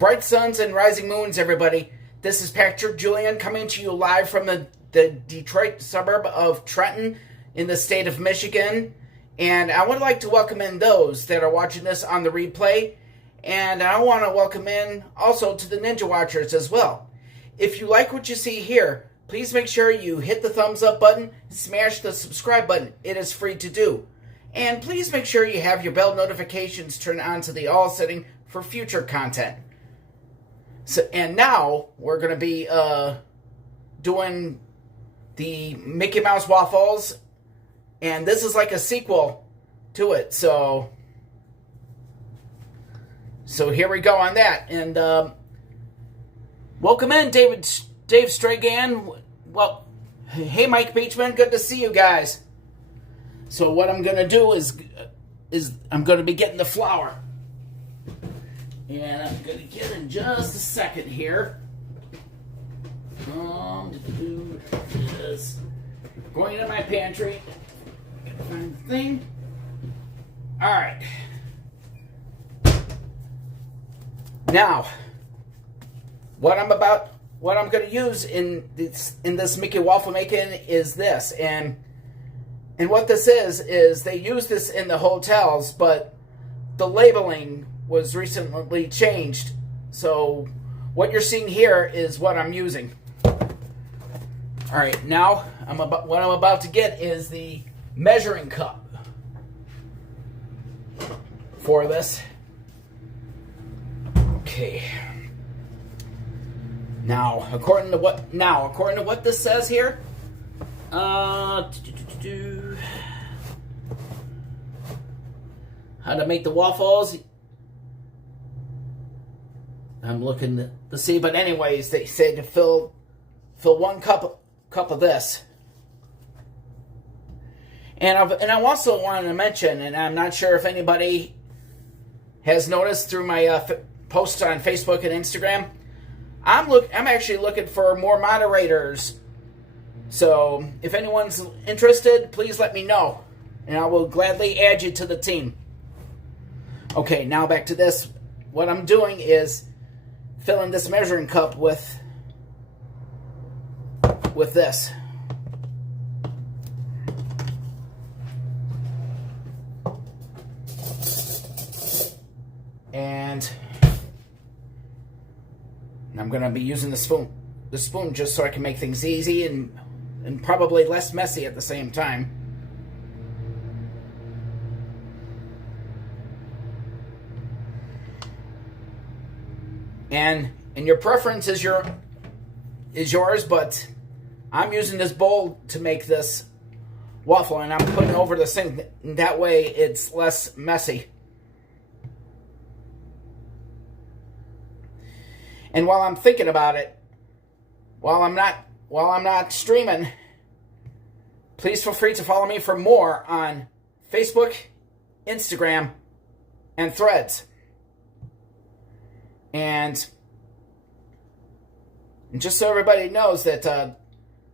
Bright suns and rising moons, everybody. This is Patrick Julian coming to you live from the Detroit suburb of Trenton in the state of Michigan. And I would like to welcome in those that are watching this on the replay. And I want to welcome in also to the Ninja Watchers as well. If you like what you see here, please make sure you hit the thumbs up button, smash the subscribe button. It is free to do. And please make sure you have your bell notifications turned on to the all setting for future content. So, and now we're going to be doing the Mickey Mouse Waffles, and this is like a sequel to it. So here we go on that, and welcome in, Dave Stragan. Well, hey, Mike Beachman, good to see you guys. So what I'm going to do is I'm going to be getting the flour. And I'm going to get in just a second here. This. Going into my pantry. Gotta find the thing. Alright. Now, what I'm going to use in this Mickey waffle making is this. And what this is they use this in the hotels, but the labeling was recently changed. So what you're seeing here is what I'm using. All right, now what I'm about to get is the measuring cup for this. Okay. Now, according to what this says here, how to make the waffles. I'm looking to see, but anyways, they say to fill 1 cup of this. And I also wanted to mention, and I'm not sure if anybody has noticed through my posts on Facebook and Instagram, I'm actually looking for more moderators. So if anyone's interested, please let me know, and I will gladly add you to the team. Okay, now back to this. What I'm doing is filling this measuring cup with this. And I'm going to be using the spoon just so I can make things easy and probably less messy at the same time. And your preference is yours, but I'm using this bowl to make this waffle, and I'm putting it over the sink. That way, it's less messy. And while I'm thinking about it, while I'm not streaming, please feel free to follow me for more on Facebook, Instagram, and Threads. And just so everybody knows that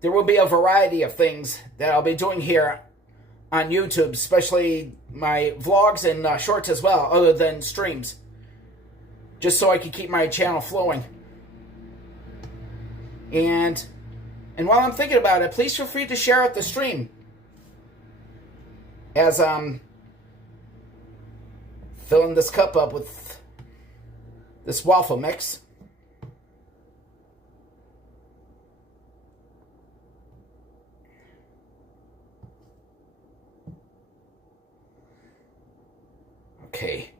there will be a variety of things that I'll be doing here on YouTube, especially my vlogs and shorts as well, other than streams, just so I can keep my channel flowing. And while I'm thinking about it, please feel free to share out the stream as I'm filling this cup up with this waffle mix. Okay.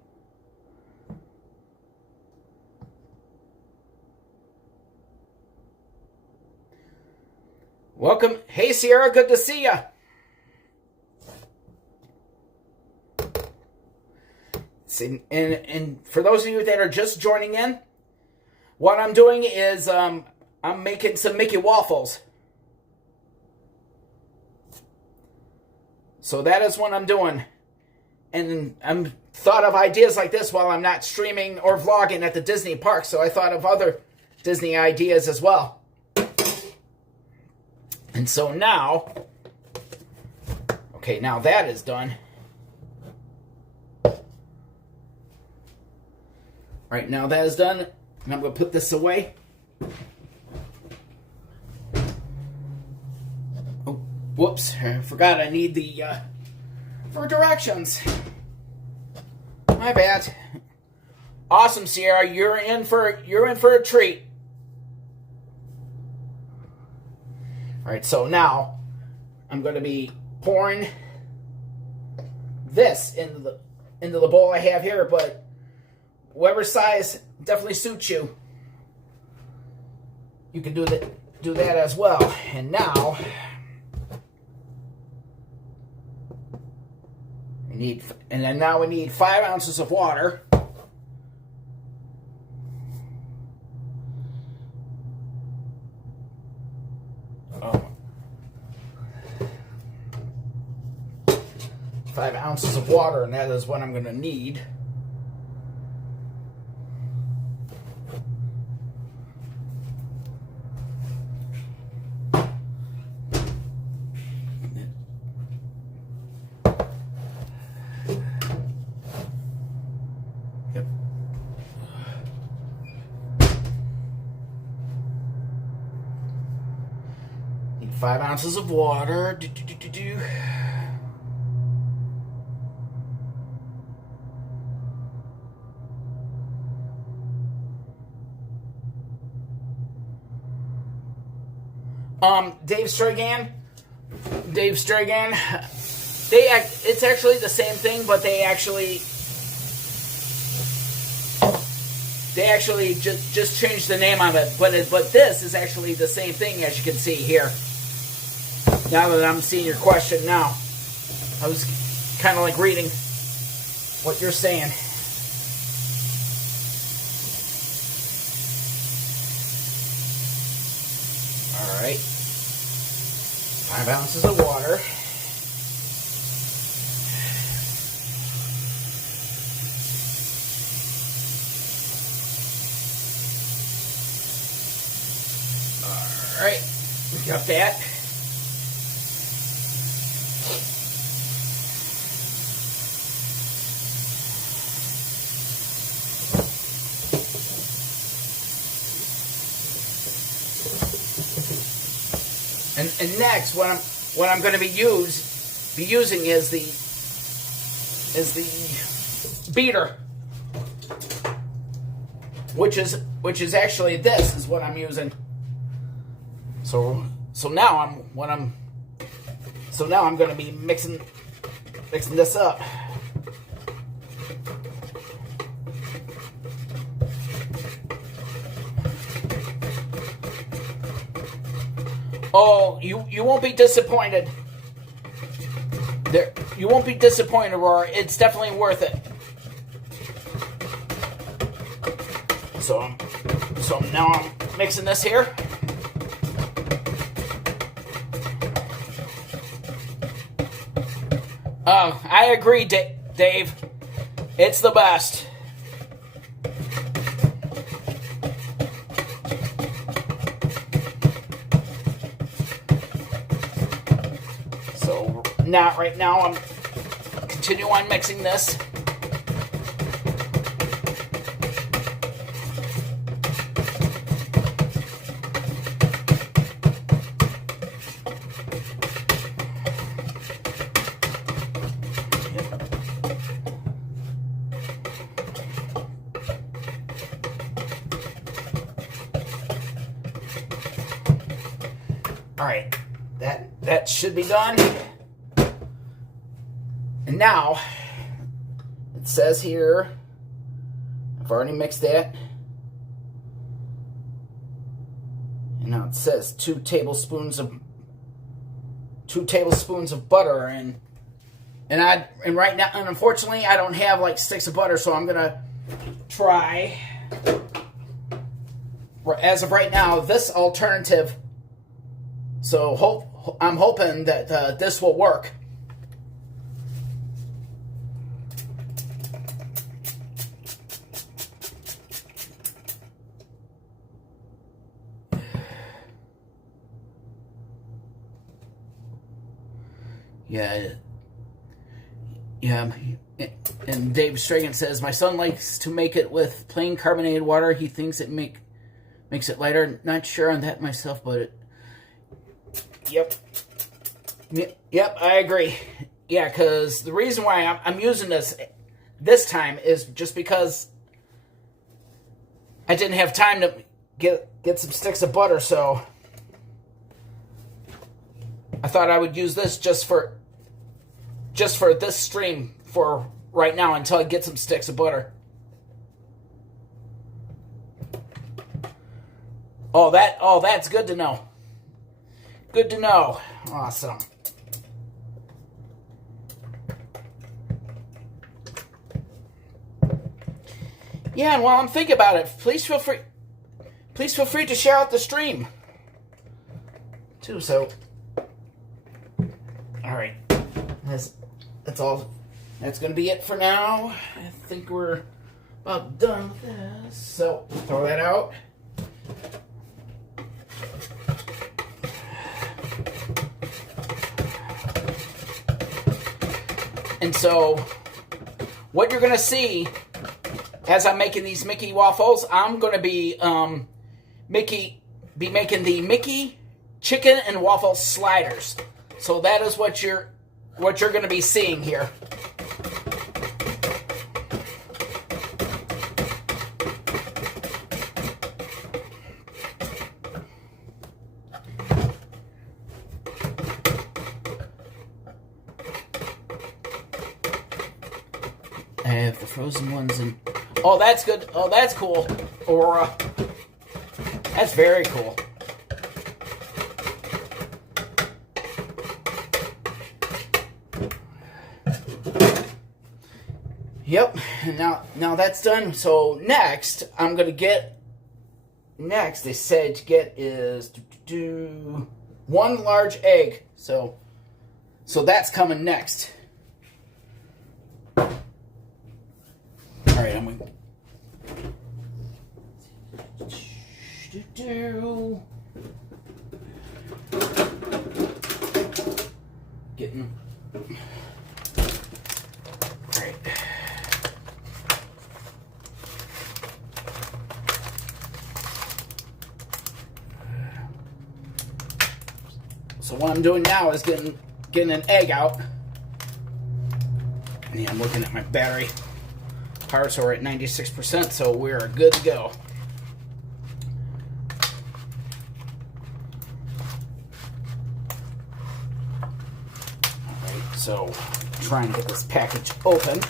Welcome. Hey, Sierra, good to see ya. And for those of you that are just joining in, what I'm doing is I'm making some Mickey waffles. So that is what I'm doing. And I'm thought of ideas like this while I'm not streaming or vlogging at the Disney park. So I thought of other Disney ideas as well. And so now, okay, now that is done. Right now that is done, And I'm going to put this away. Oh, whoops. I forgot I need the for directions. My bad. Awesome, Sierra. You're in for a treat. All right, so now I'm going to be pouring this into the bowl I have here, but whatever size definitely suits you. You can do that as well. And now we need 5 ounces of water. Oh. 5 ounces of water, and that is what I'm going to need. Yep. Need 5 ounces of water. Dave Stragan. It's actually the same thing, but they actually just changed the name of it. But this is actually the same thing, as you can see here. Now that I'm seeing your question now, I was kind of like reading what you're saying. All right. 5 ounces of water. All right, we got that. And next, what I'm going to be using is the beater, which is actually this is what I'm using. So now I'm going to be mixing this up. Oh, you won't be disappointed. You won't be disappointed, Aurora. It's definitely worth it. So now I'm mixing this here. Oh, I agree, Dave. It's the best. Right now, I'm continue on mixing this. All right, that should be done. And now, it says here, I've already mixed that. And now it says 2 tablespoons of butter, and right now, and unfortunately, I don't have like sticks of butter, so I'm gonna try, as of right now, this alternative. So I'm hoping that this will work. Yeah. And Dave Stragan says, my son likes to make it with plain carbonated water. He thinks it makes it lighter. Not sure on that myself, but Yep, I agree. Yeah, because the reason why I'm using this time is just because I didn't have time to get some sticks of butter, so I thought I would use this just for this stream for right now until I get some sticks of butter. That's good to know. Good to know. Awesome. Yeah, and while I'm thinking about it, please feel free to share out the stream too. So, all right, that's all. That's gonna be it for now. I think we're about done with this. So throw that out. And so, what you're gonna see as I'm making these Mickey waffles, I'm gonna be making the Mickey chicken and waffle sliders. So that is what you're gonna be seeing here. I have the frozen ones and oh, that's good. Oh, that's cool, Aurora. That's very cool. Yep. Now that's done. So next, I'm gonna get. Next, they said to get is one large egg. So that's coming next. All right, I'm going to getting. All right. So what I'm doing now is getting an egg out. And I'm looking at my battery. Parts are at 96%, so we're good to go. Alright, so trying to get this package open.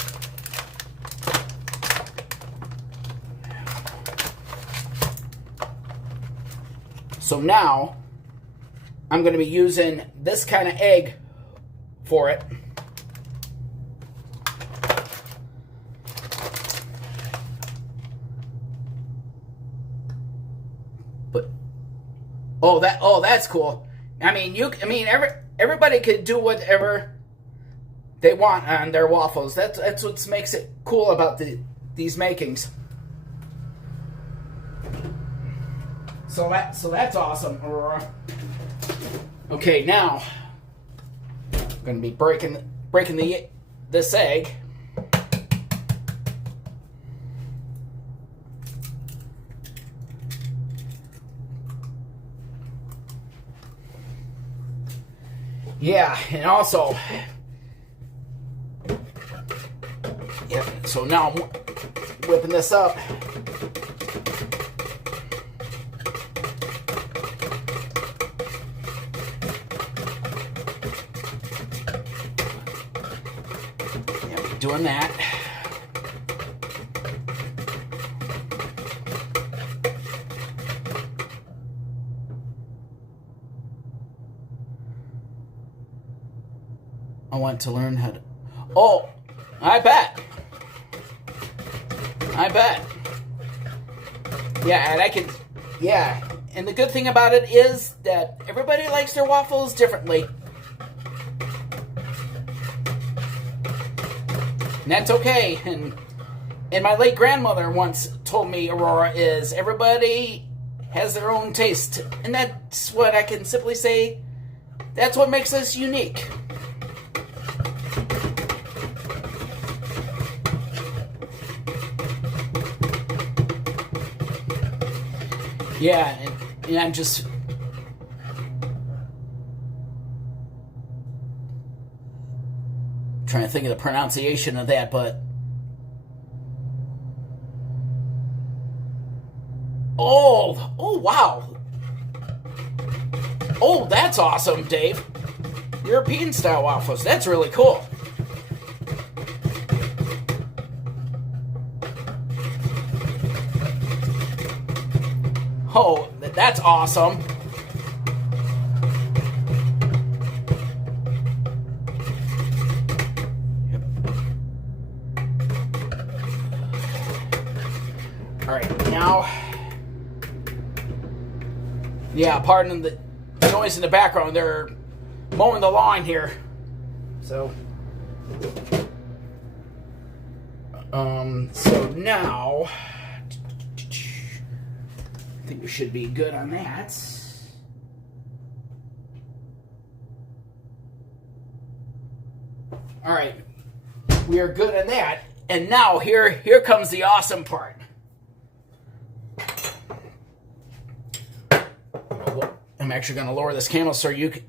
So now I'm going to be using this kind of egg for it. That's cool. I mean, everybody could do whatever they want on their waffles. That's what makes it cool about these makings. So that's awesome, Aurora. Okay, now I'm gonna be breaking this egg. Yeah, and also, yeah, so now I'm whipping this up. Yeah, doing that. I want to learn how to... Oh, I bet. Yeah, and I can... Yeah, and the good thing about it is that everybody likes their waffles differently. And that's okay. And my late grandmother once told me, Aurora, is everybody has their own taste. And that's what I can simply say. That's what makes us unique. Yeah, and I'm just trying to think of the pronunciation of that, but oh wow. Oh, that's awesome, Dave. European style waffles. That's really cool. Oh, that's awesome. Yep. All right, now. Yeah, pardon the noise in the background. They're mowing the lawn here. So now I think we should be good on that. All right, we are good on that. And now here comes the awesome part. I'm actually going to lower this camera so you can.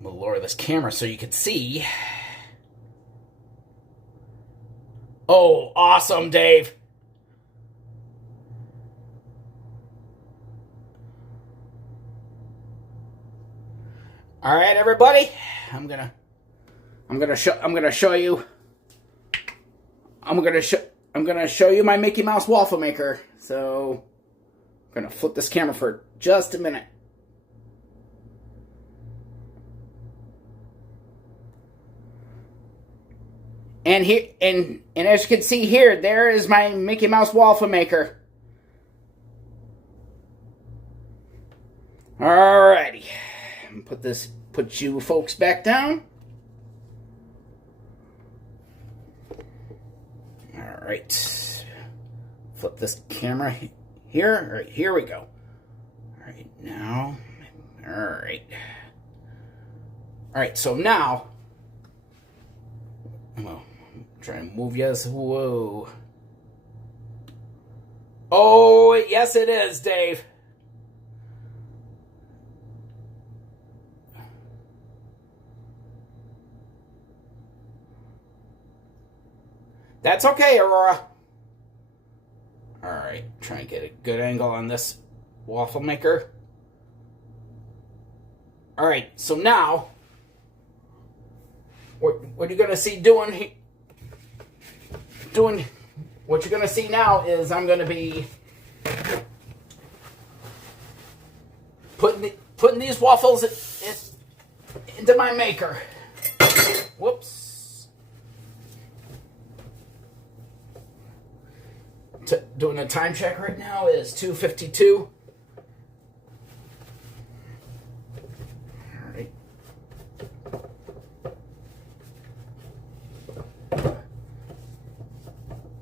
We'll lower this camera so you can see. Oh, awesome, Dave. All right, everybody. I'm gonna show you my Mickey Mouse waffle maker. So I'm gonna flip this camera for just a minute. And here, and as you can see here, there is my Mickey Mouse waffle maker. Alrighty, put you folks back down. All right, flip this camera here. All right, here we go. All right, now, all right. All right, so now, well, try and move you. Whoa. Oh, yes it is, Dave. That's okay, Aurora. All right, try and get a good angle on this waffle maker. All right, so now, what you're gonna see doing, what you're gonna see now is I'm gonna be putting these waffles into my maker. Whoops. Doing a time check right now is 2:52. All right.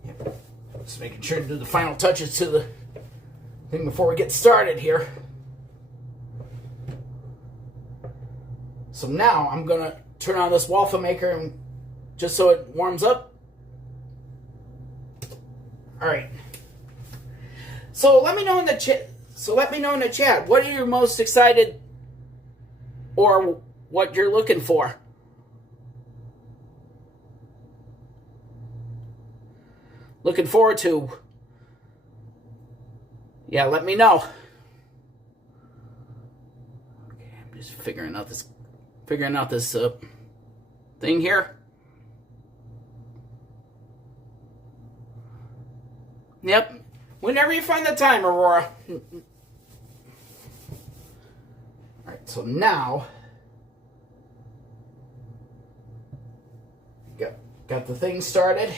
Yep. Just making sure to do the final touches to the thing before we get started here. So now I'm gonna turn on this waffle maker and just so it warms up. All right. So let me know in the chat. What are you most excited or what you're looking for? Looking forward to. Yeah, let me know. Okay, I'm just figuring out this thing here. Yep. Whenever you find the time, Aurora. Alright, so now got the thing started.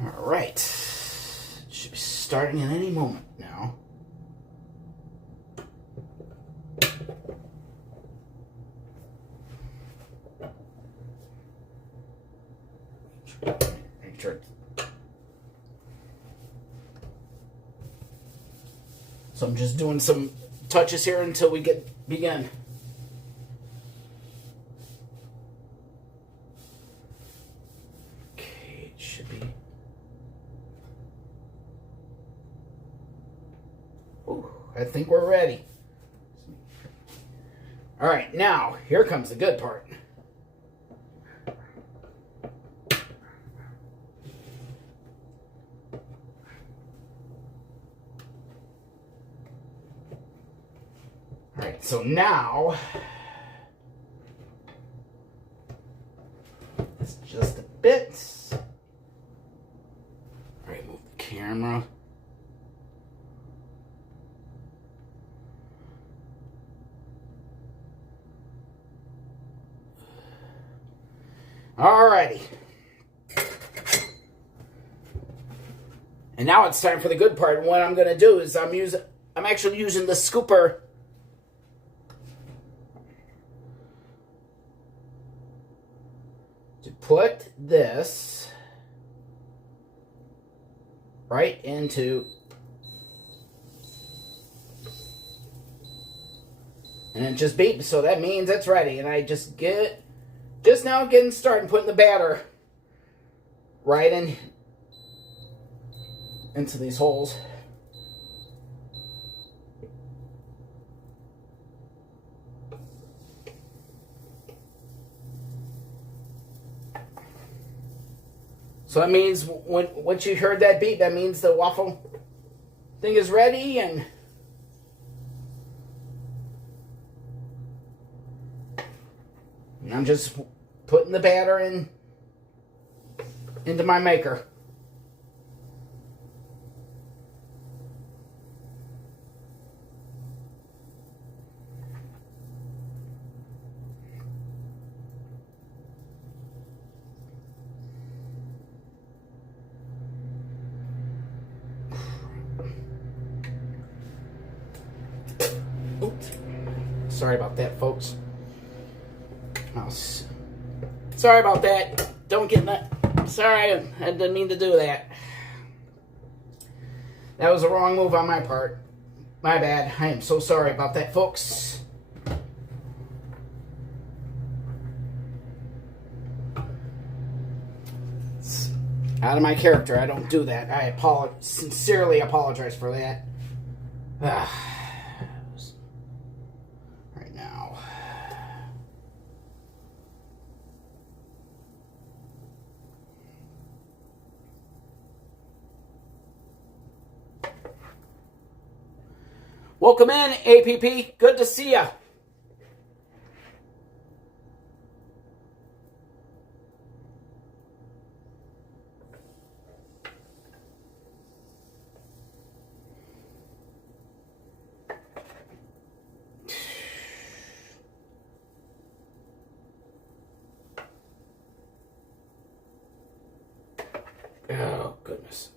Alright. Should be starting at any moment now. Make sure. So I'm just doing some touches here until we begin. Ooh, I think we're ready. All right, now here comes the good part. All right, so now it's just a bit. All right, move the camera. Alrighty. And now it's time for the good part. And what I'm going to do is I'm actually using the scooper to put this right into, and it just beeps, so that means it's ready. And I just now getting started putting the batter right into these holes. So that means once you heard that beep, that means the waffle thing is ready, and I'm just putting the batter into my maker. Oops. Sorry about that, folks. Sorry about that. Don't get that. Sorry, I didn't mean to do that. That was a wrong move on my part. My bad. I am so sorry about that, folks. It's out of my character. I don't do that. I sincerely apologize for that. Right now. Welcome in, APP. Good to see ya. Oh, goodness.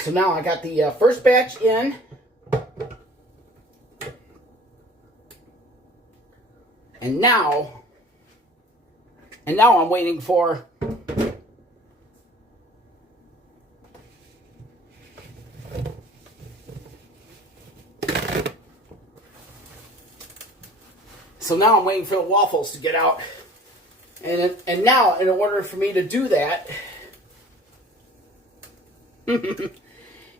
So now I got the first batch in. And now I'm waiting for the waffles to get out. And now, in order for me to do that,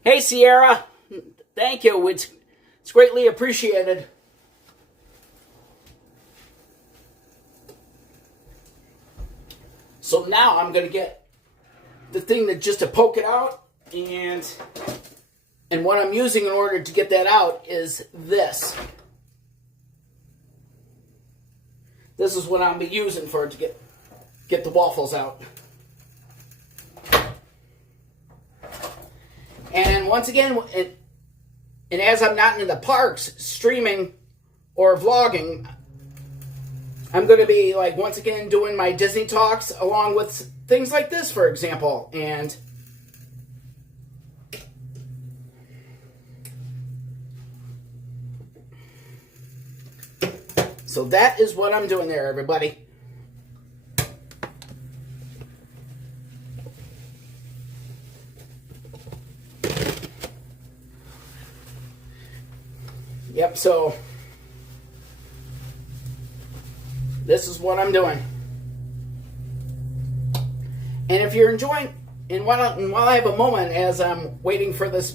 hey Sierra, thank you. It's greatly appreciated. So now I'm gonna get the thing just to poke it out, and what I'm using in order to get that out is this. This is what I'll be using for it to get the waffles out. And once again, and as I'm not in the parks streaming or vlogging, I'm going to be, like, once again doing my Disney talks along with things like this, for example. And so that is what I'm doing there, everybody. Yep, so this is what I'm doing. And if you're enjoying, and while I have a moment as I'm waiting for this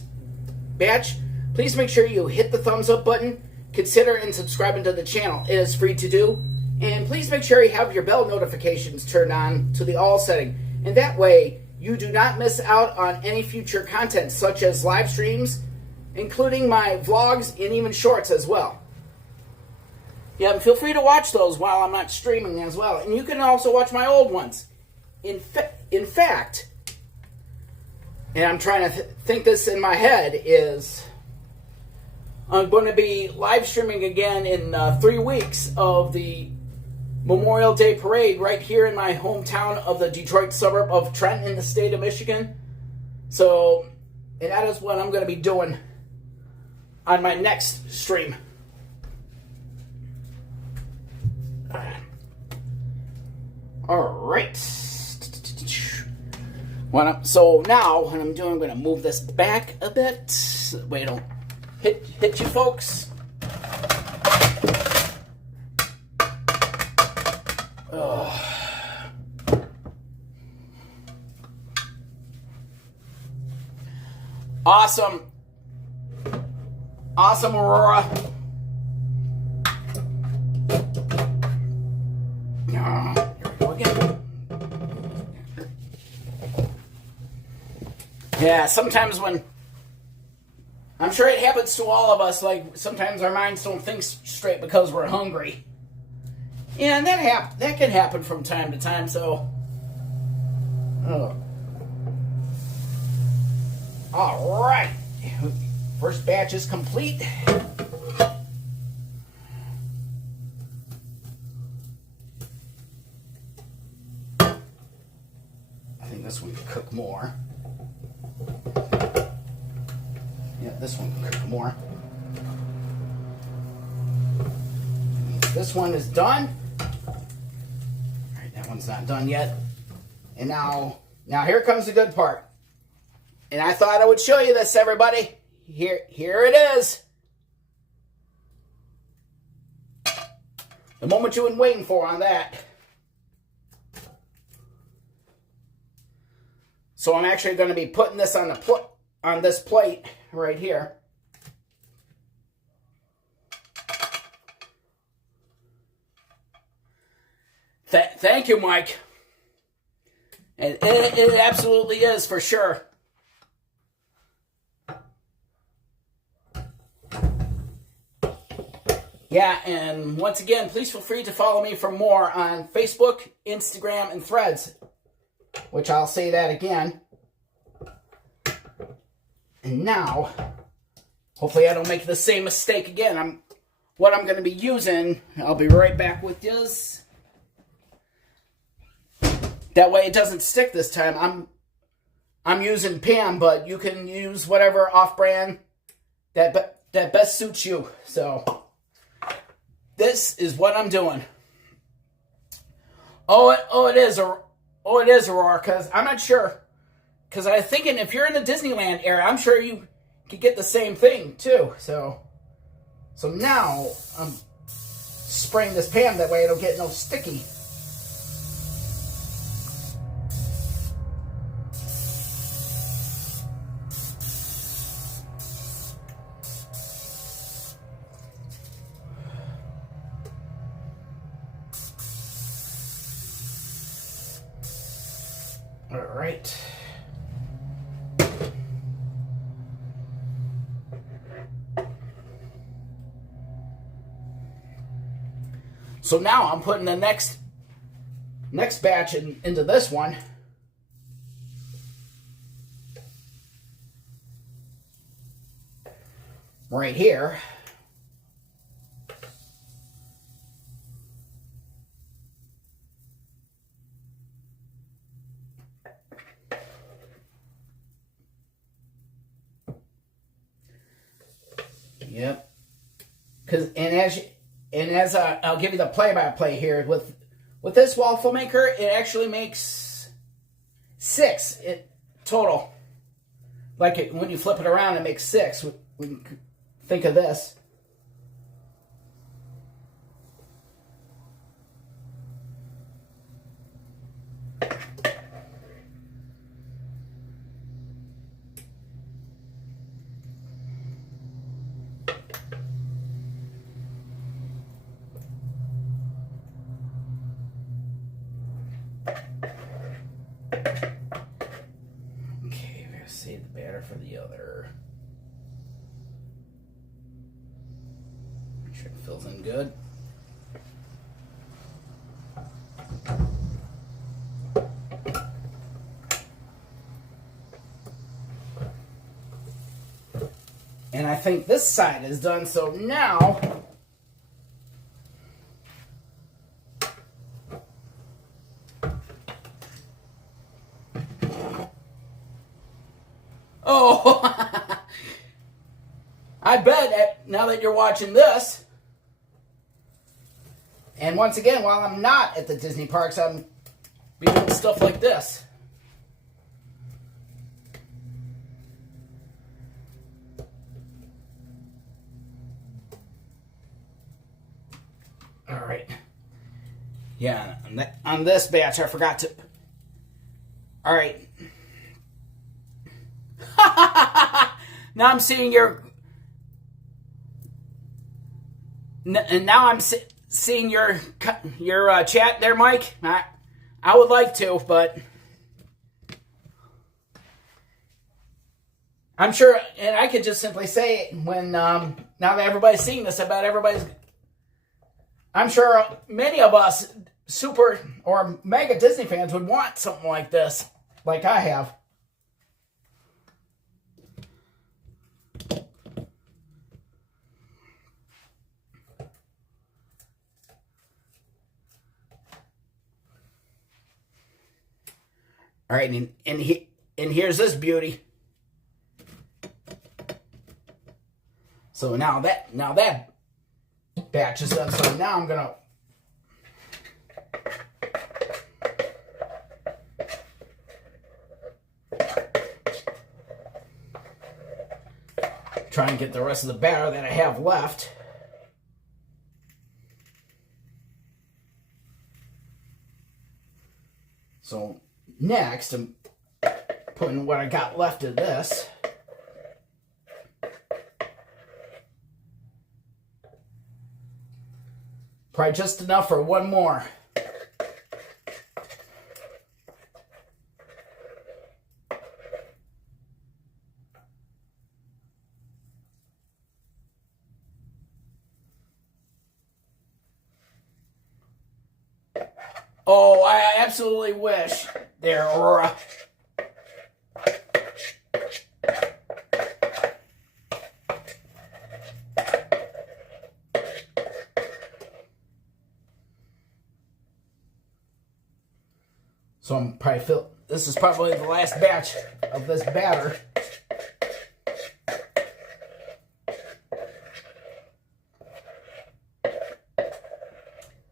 batch, please make sure you hit the thumbs up button, consider and subscribing to the channel. It is free to do. And please make sure you have your bell notifications turned on to the all setting. And that way, you do not miss out on any future content, such as live streams, including my vlogs and even shorts as well. Yeah, and feel free to watch those while I'm not streaming as well. And you can also watch my old ones. In fact, and I'm trying to think this in my head, is I'm going to be live streaming again in 3 weeks of the Memorial Day Parade right here in my hometown of the Detroit suburb of Trenton in the state of Michigan. So, and that is what I'm going to be doing on my next stream. All right. So now what I'm doing, I'm going to move this back a bit. Wait, don't hit you folks. Awesome. Awesome, Aurora. Here we go again. Yeah, sometimes when, I'm sure it happens to all of us, like sometimes our minds don't think straight because we're hungry. Yeah, and that can happen from time to time, so. All right. First batch is complete. I think this one could cook more. Yeah, this one can cook more. This one is done. All right, that one's not done yet. And now here comes the good part. And I thought I would show you this, everybody. Here it is. The moment you've been waiting for on that. So I'm actually going to be putting this on this plate right here. Thank you, Mike. And it absolutely is, for sure. Yeah, and once again, please feel free to follow me for more on Facebook, Instagram, and Threads, which I'll say that again. And now, hopefully I don't make the same mistake again. What I'm going to be using, I'll be right back with this. That way it doesn't stick this time. I'm using Pam, but you can use whatever off-brand that best suits you. So this is what I'm doing. It is Aurora, because I'm not sure. Because I'm thinking if you're in the Disneyland area, I'm sure you could get the same thing too. So now I'm spraying this Pam, that way it'll get no sticky. All right. So now I'm putting the next batch into this one. Right here. Yep. As I'll give you the play-by-play here with this waffle maker, it actually makes 6 total. Like when you flip it around, it makes 6. We can think of this. Okay, we're gonna save the batter for the other. Make sure it fills in good. And I think this side is done, so now oh, I bet now that you're watching this, and once again, while I'm not at the Disney parks, I'm doing stuff like this. All right. Yeah, on this batch, I forgot to. All right. Now I'm seeing your. And now I'm seeing your chat there, Mike. I would like to, but I'm sure, and I could just simply say it when now that everybody's seeing this, I bet everybody's. I'm sure many of us super or mega Disney fans would want something like this, like I have. All right, and here's this beauty. So now that batch is done. So now I'm gonna try and get the rest of the batter that I have left. So next, I'm putting what I got left of this. Probably just enough for one more. Oh, I absolutely wish there were. So I'm probably this is probably the last batch of this batter.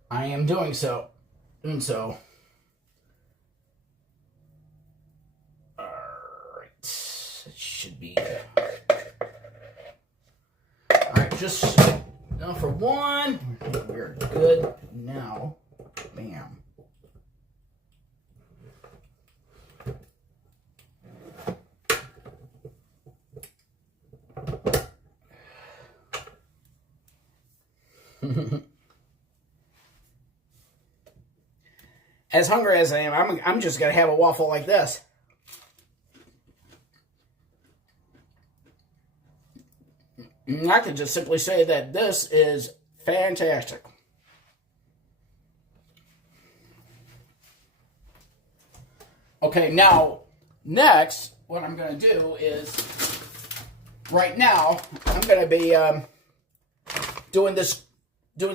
I am doing so. Alright. It should be. Alright, just now for one. We're good now. Bam. As hungry as I am, I'm just going to have a waffle like this. And I can just simply say that this is fantastic. Okay, now, next, what I'm going to do is, right now, I'm going to be doing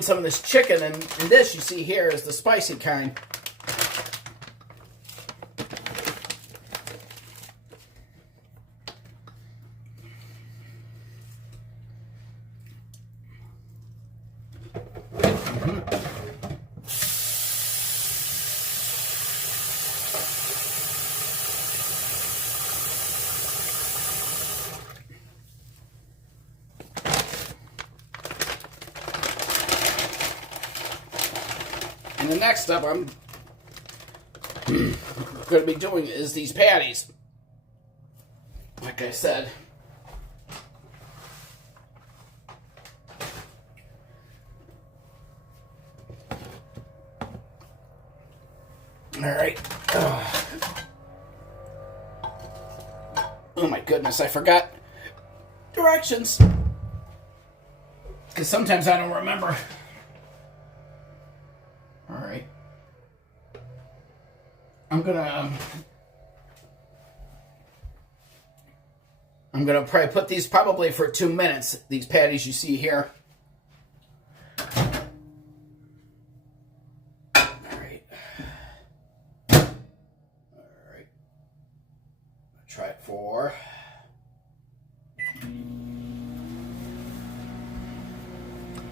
some of this chicken, and this you see here is the spicy kind. And the next step I'm going to be doing is these patties. Like I said. All right. Oh my goodness, I forgot directions. Because sometimes I don't remember. All right. I'm gonna probably put these probably for 2 minutes. These patties you see here. All right. Try it for.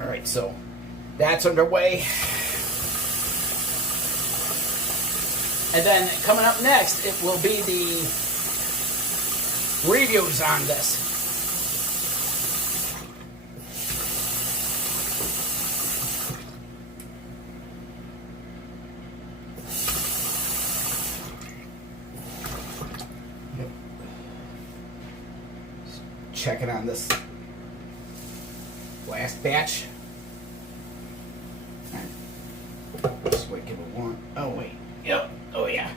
All right, so that's underway. And then coming up next, it will be the reviews on this. Checking on this last batch. Just wait, give it one. Oh wait. Yep. Oh yeah.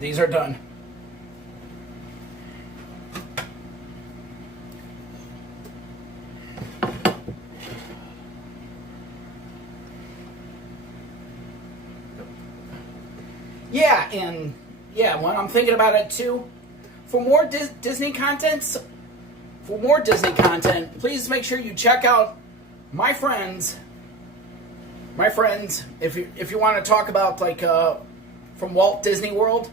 These are done. Yeah, and yeah, when I'm thinking about it too, for more Disney content, please make sure you check out my friends. If you want to talk about like from Walt Disney World,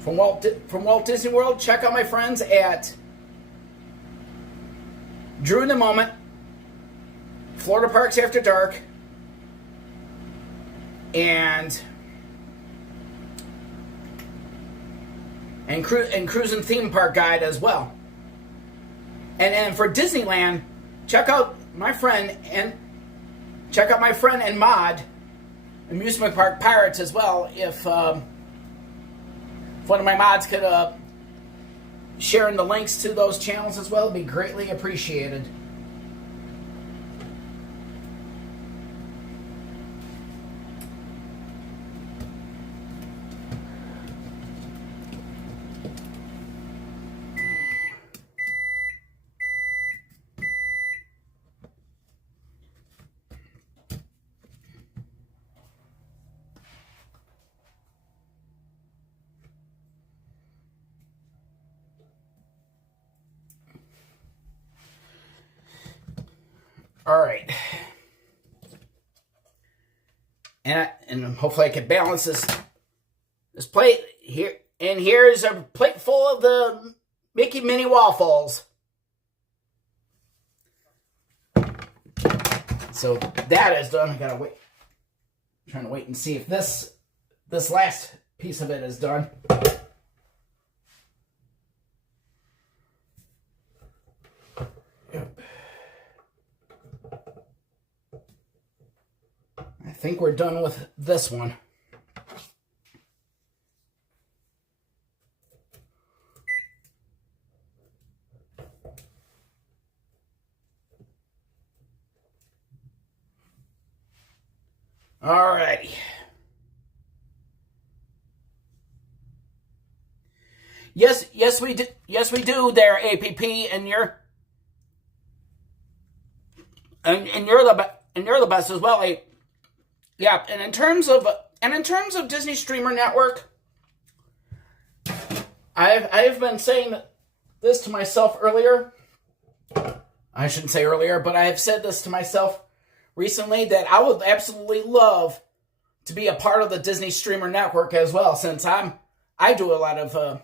from Walt Disney World, check out my friends at Drew in the Moment, Florida Parks After Dark, and Cruising Theme Park Guide as well. And for Disneyland, check out my friend and Mod, Amusement Park Pirates as well. If one of my mods could share in the links to those channels as well, it'd be greatly appreciated. All right, and hopefully I can balance this plate here. And here's a plate full of the Mickey Mini Waffles. So that is done. I gotta wait. I'm trying to wait and see if this last piece of it is done. I think we're done with this one. Alrighty. Yes, we do. Yes, we do. There, APP, and you're the best as well. Yeah, and in terms of Disney Streamer Network, I've been saying this to myself earlier. I shouldn't say earlier, but I have said this to myself recently that I would absolutely love to be a part of the Disney Streamer Network as well, since I do a lot of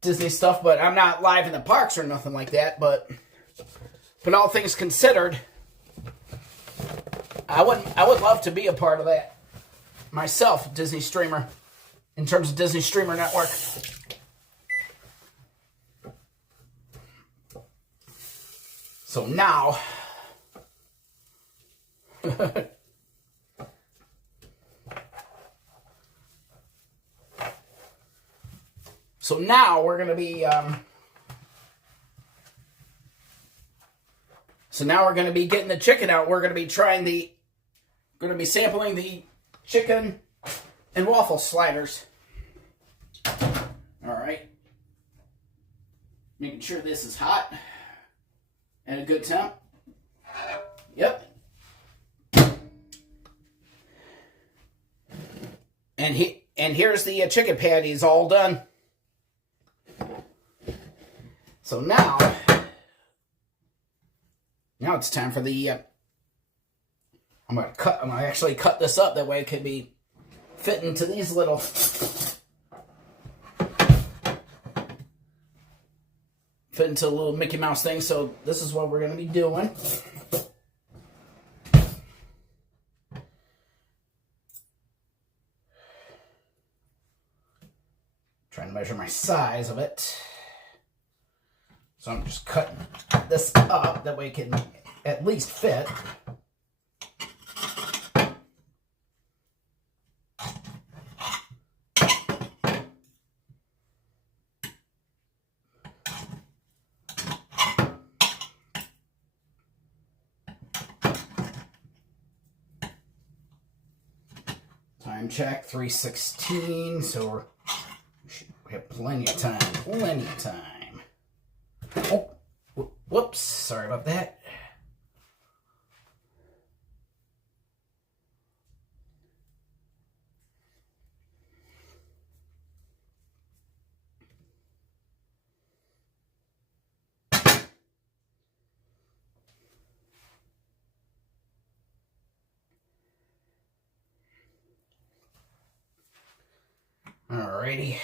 Disney stuff, but I'm not live in the parks or nothing like that. But all things considered, I would love to be a part of that myself, Disney Streamer, in terms of Disney Streamer Network. So now, we're going to be getting the chicken out. We're going to be sampling the chicken and waffle sliders. All right. Making sure this is hot and a good temp. Yep. And here's the chicken patties all done. So now it's time for the. I'm gonna actually cut this up that way it could be fit into these little. Fit into a little Mickey Mouse thing. So this is what we're gonna be doing. Trying to measure my size of it. So I'm just cutting this up, that way it can at least fit. Time check, 3:16, so we have plenty of time, Oh, whoops, sorry about that. Alrighty.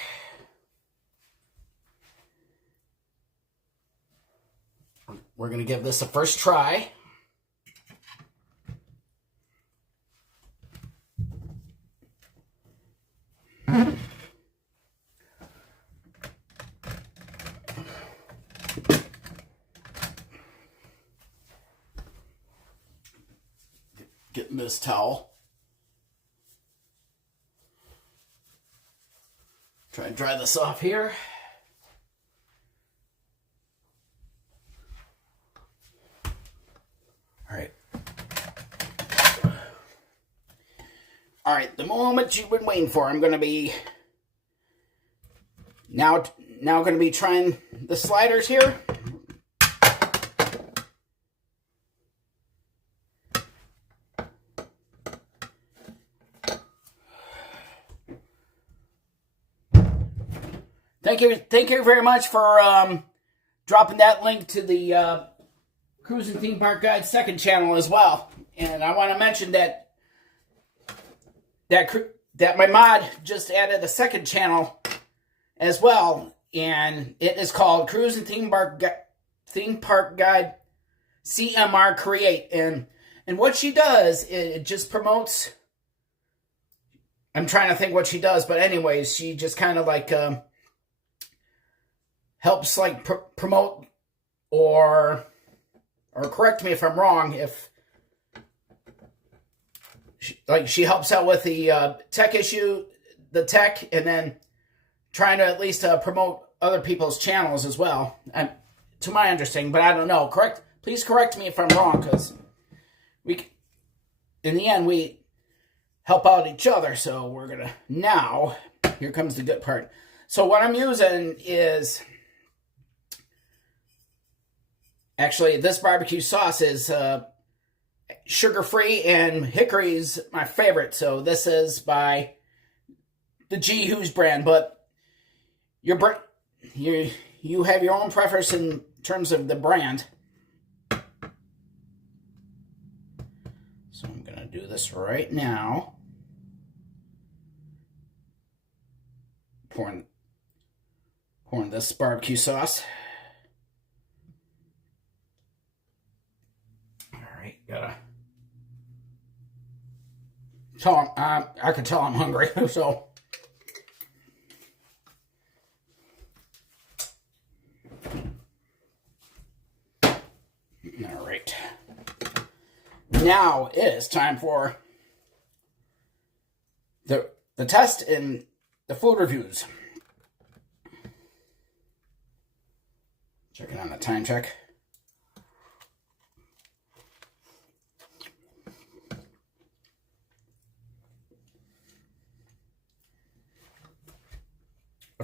We're going to give this a first try. Getting this towel. Try and dry this off here. All right, the moment you've been waiting for. I'm going to be now going to be trying the sliders here. Thank you very much for dropping that link to the Cruising Theme Park Guide second channel as well. And I want to mention that my mod just added a second channel as well, and it is called Cruising Theme Park Guide CMR Create. And what she does, it just promotes. I'm trying to think what she does, but anyways, she just kind of like helps like promote or correct me if I'm wrong, if she helps out with the tech, and then trying to at least promote other people's channels as well, to my understanding, but I don't know. Please correct me if I'm wrong, because in the end we help out each other. So we're gonna now. Here comes the good part. So what I'm using is actually this barbecue sauce is sugar-free, and hickory's my favorite. So this is by the G Who's brand, but you have your own preference in terms of the brand. So I'm gonna do this right now. Pouring this barbecue sauce. All right, I can tell I'm hungry, so. All right. Now it is time for the test and the food reviews. Checking on the time check.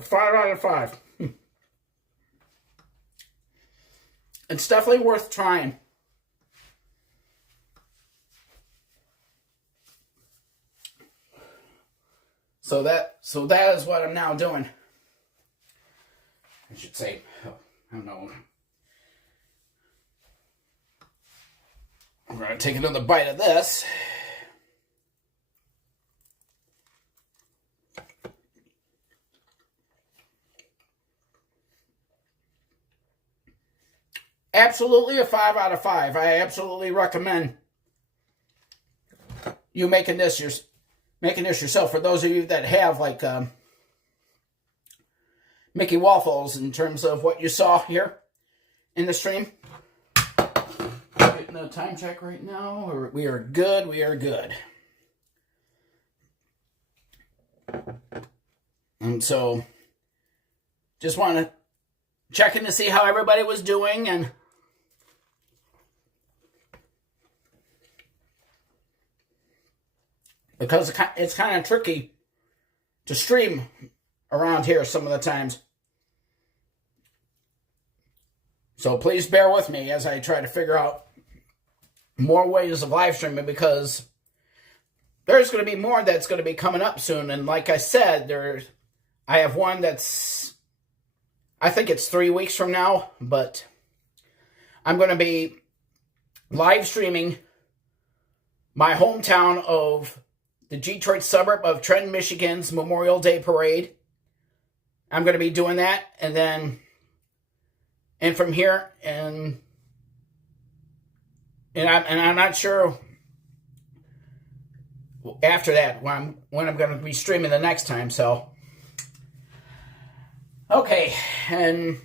5 out of 5. It's definitely worth trying. So that is what I'm now doing. I should say, I don't know. I'm going to take another bite of this. Absolutely a 5 out of 5. I absolutely recommend you making this yourself. For those of you that have like Mickey Waffles, in terms of what you saw here in the stream. Getting a time check right now. We are good. We are good. And so, just want to check in to see how everybody was doing, and because it's kind of tricky to stream around here some of the times. So please bear with me as I try to figure out more ways of live streaming, because there's going to be more that's going to be coming up soon. And like I said, I have one that's, I think it's 3 weeks from now, but I'm going to be live streaming my hometown of the Detroit suburb of Trenton, Michigan's Memorial Day Parade. I'm going to be doing that, and from here, and I'm not sure after that when I'm going to be streaming the next time. So, okay, and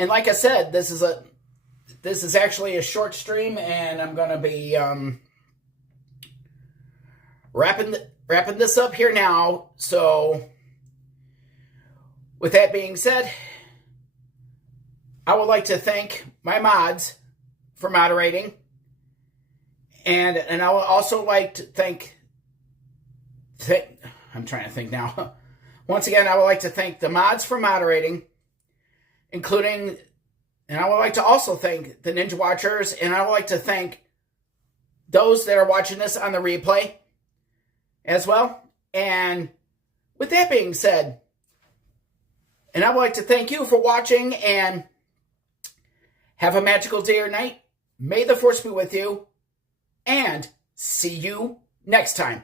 like I said, this is actually a short stream, and I'm going to be wrapping this up here now. So, with that being said, I would like to thank my mods for moderating, and I would also like to thank I'm trying to think now. Once again, I would like to thank the mods for moderating, including, and I would like to also thank the Ninja Watchers, and I would like to thank those that are watching this on the replay as well. And with that being said, and I would like to thank you for watching, and have a magical day or night. May the Force be with you, and see you next time.